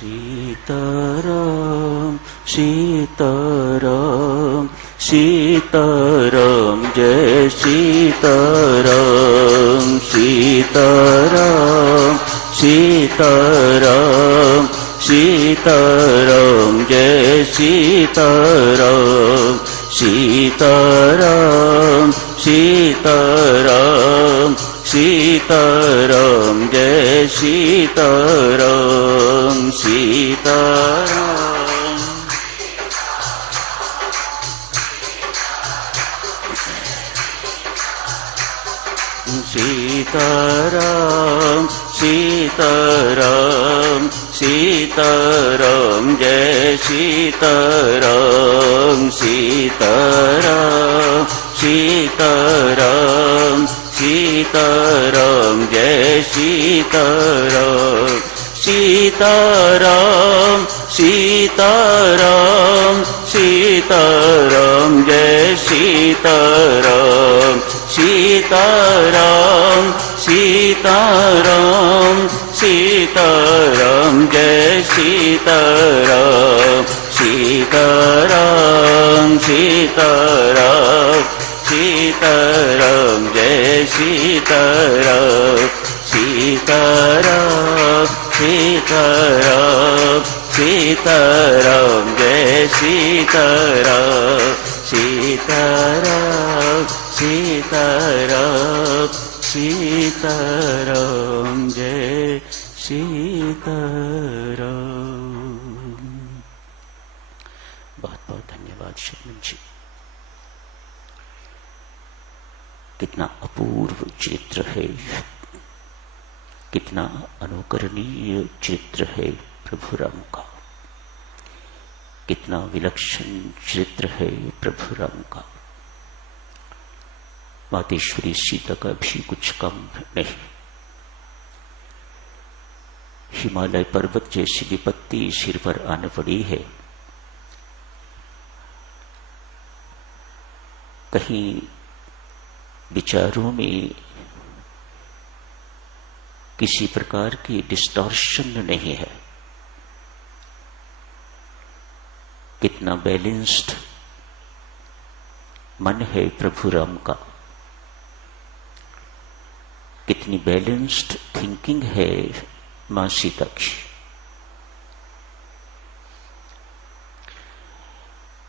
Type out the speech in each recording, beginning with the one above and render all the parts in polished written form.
सीताराम सीताराम सीताराम जय सीताराम सीताराम सीताराम सीताराम जय सीताराम सीताराम सीताराम सीताराम जय सीताराम सीताराम सीताराम सीताराम सीताराम जय सीताराम सीताराम सीताराम सीताराम जय सीताराम सीताराम सीताराम सीताराम जय सीताराम सीताराम सीताराम सीताराम जय सीताराम सीताराम सीताराम सीताराम जय सीताराम सीताराम सीताराम सीताराम जय सीताराम सीताराम सीताराम सीताराम जय सीताराम। बहुत बहुत धन्यवाद शर्मन जी। कितना अपूर्व चरित्र है, कितना अनुकरणीय चरित्र है प्रभु राम का, कितना विलक्षण चरित्र है प्रभु राम का। मातेश्वरी सीता का भी कुछ कम नहीं। हिमालय पर्वत जैसी विपत्ति सिर पर आने पड़ी है, कहीं विचारों में किसी प्रकार की डिस्टॉर्शन नहीं है। कितना बैलेंस्ड मन है प्रभु राम का, कितनी बैलेंस्ड थिंकिंग है मां सीता की।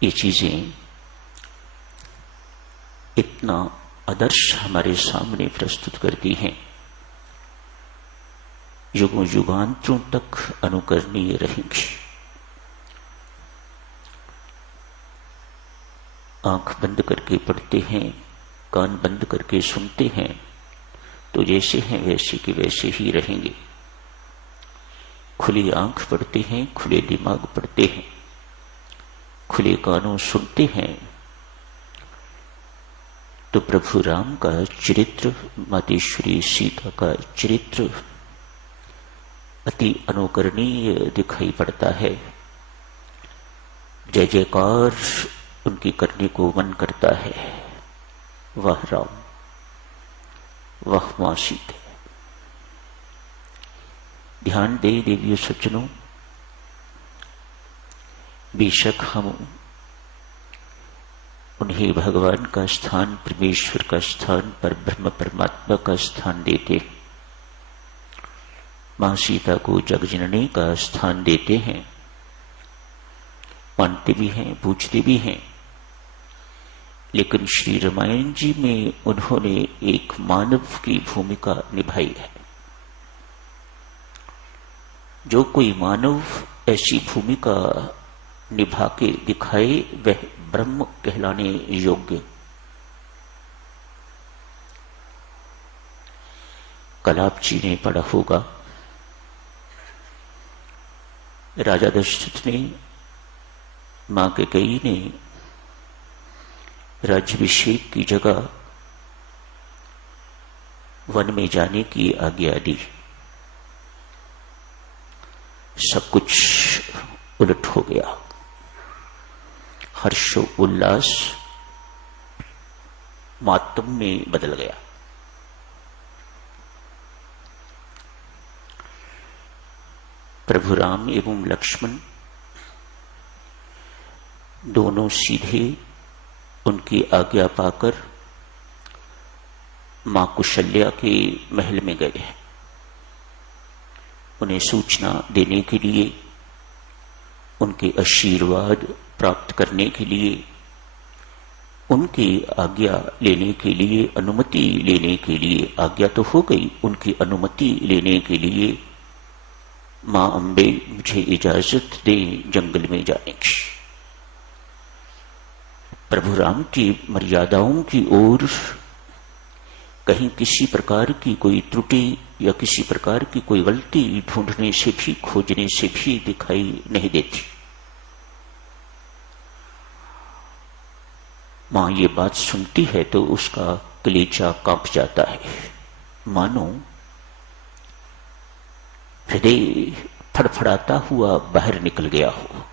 ये चीजें इतना आदर्श हमारे सामने प्रस्तुत करती हैं, युगों युगांतरों तक अनुकरणीय रहेंगी। आंख बंद करके पढ़ते हैं, कान बंद करके सुनते हैं, तो जैसे हैं वैसे के वैसे ही रहेंगे। खुली आंख पढ़ते हैं, खुले दिमाग पढ़ते हैं, खुले कानों सुनते हैं, तो प्रभु राम का चरित्र, मातेश्वरी सीता का चरित्र अति अनुकरणीय दिखाई पड़ता है। जय जयकार उनकी करने को मन करता है। वाह राम, वाह मां सीता। ध्यान दे देवियों सज्जनों, बेशक हम उन्हें भगवान का स्थान, परमेश्वर का स्थान, पर ब्रह्म परमात्मा का स्थान देते, मां सीता को जगजननी का स्थान देते हैं, मानते भी हैं, पूछते भी हैं। लेकिन श्री रामायण जी में उन्होंने एक मानव की भूमिका निभाई है। जो कोई मानव ऐसी भूमिका निभा के दिखाए वह ब्रह्म कहलाने योग्य। कल आप जी ने पढ़ा होगा, राजा दशरथ ने, मां कैकेयी ने राज्याभिषेक की जगह वन में जाने की आज्ञा दी। सब कुछ उलट हो गया। हर्षो उल्लास मातम में बदल गया। प्रभु राम एवं लक्ष्मण दोनों सीधे उनकी आज्ञा पाकर मां कुशल्या के महल में गए। उन्हें सूचना देने के लिए, उनके आशीर्वाद प्राप्त करने के लिए, उनकी आज्ञा लेने के लिए, अनुमति लेने के लिए, आज्ञा तो हो गई, उनकी अनुमति लेने के लिए मां अम्बे मुझे इजाजत दें जंगल में जाने की। प्रभु राम की मर्यादाओं की ओर कहीं किसी प्रकार की कोई त्रुटि या किसी प्रकार की कोई गलती ढूंढने से भी, खोजने से भी दिखाई नहीं देती। मां ये बात सुनती है तो उसका कलेजा कांप जाता है, मानो हृदय फड़फड़ाता हुआ बाहर निकल गया हो।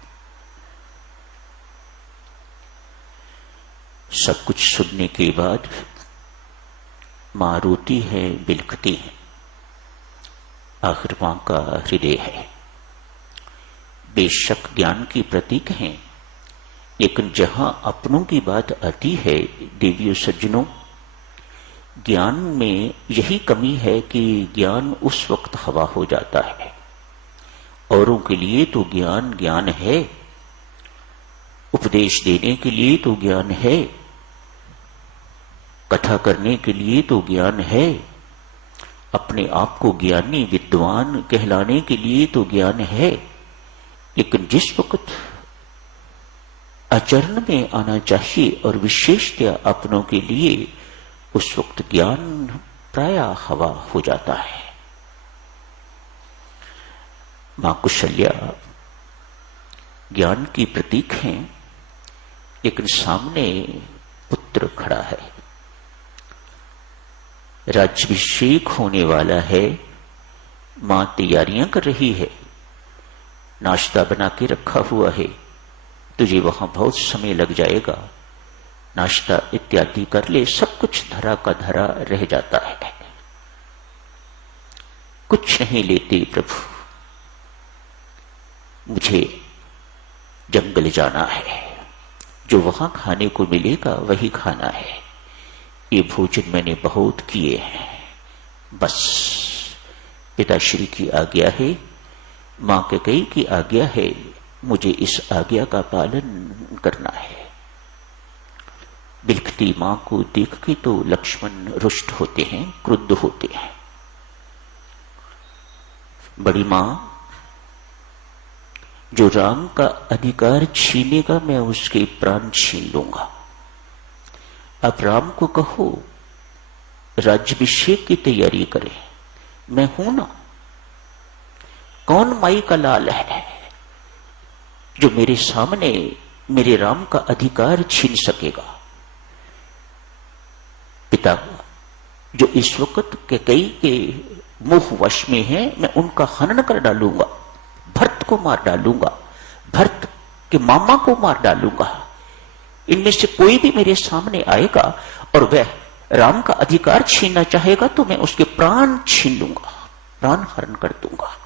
सब कुछ सुनने के बाद मां रोती है, बिलखती है। आखिर मां का हृदय है। बेशक ज्ञान की प्रतीक हैं, लेकिन जहां अपनों की बात आती है देवियों सज्जनों, ज्ञान में यही कमी है कि ज्ञान उस वक्त हवा हो जाता है। औरों के लिए तो ज्ञान ज्ञान है, उपदेश देने के लिए तो ज्ञान है, कथा करने के लिए तो ज्ञान है, अपने आप को ज्ञानी विद्वान कहलाने के लिए तो ज्ञान है, लेकिन जिस वक्त आचरण में आना चाहिए और विशेषतया अपनों के लिए, उस वक्त ज्ञान प्रायः हवा हो जाता है। मां कुशल्या ज्ञान की प्रतीक हैं, लेकिन सामने पुत्र खड़ा है, राज्याभिषेक होने वाला है। मां तैयारियां कर रही है, नाश्ता बना के रखा हुआ है, तुझे वहां बहुत समय लग जाएगा, नाश्ता इत्यादि कर ले। सब कुछ धरा का धरा रह जाता है, कुछ नहीं लेते प्रभु, मुझे जंगल जाना है, जो वहां खाने को मिलेगा वही खाना है, ये भोजन मैंने बहुत किए हैं, बस पिताश्री की आज्ञा है, मां के कई की आज्ञा है, मुझे इस आज्ञा का पालन करना है। बिलखती मां को देख के तो लक्ष्मण रुष्ट होते हैं, क्रुद्ध होते हैं। बड़ी मां जो राम का अधिकार छीनेगा, मैं उसके प्राण छीन लूंगा। अब राम को कहो राज्याभिषेक की तैयारी करें, मैं हूं ना। कौन माई का लाल है जो मेरे सामने मेरे राम का अधिकार छीन सकेगा? पिता जो इस वक्त कैकेयी के मोह वश में है, मैं उनका हनन कर डालूंगा, भरत को मार डालूंगा, भरत के मामा को मार डालूंगा। इनमें से कोई भी मेरे सामने आएगा और वह राम का अधिकार छीनना चाहेगा तो मैं उसके प्राण छीन लूंगा, प्राण हरण कर दूंगा।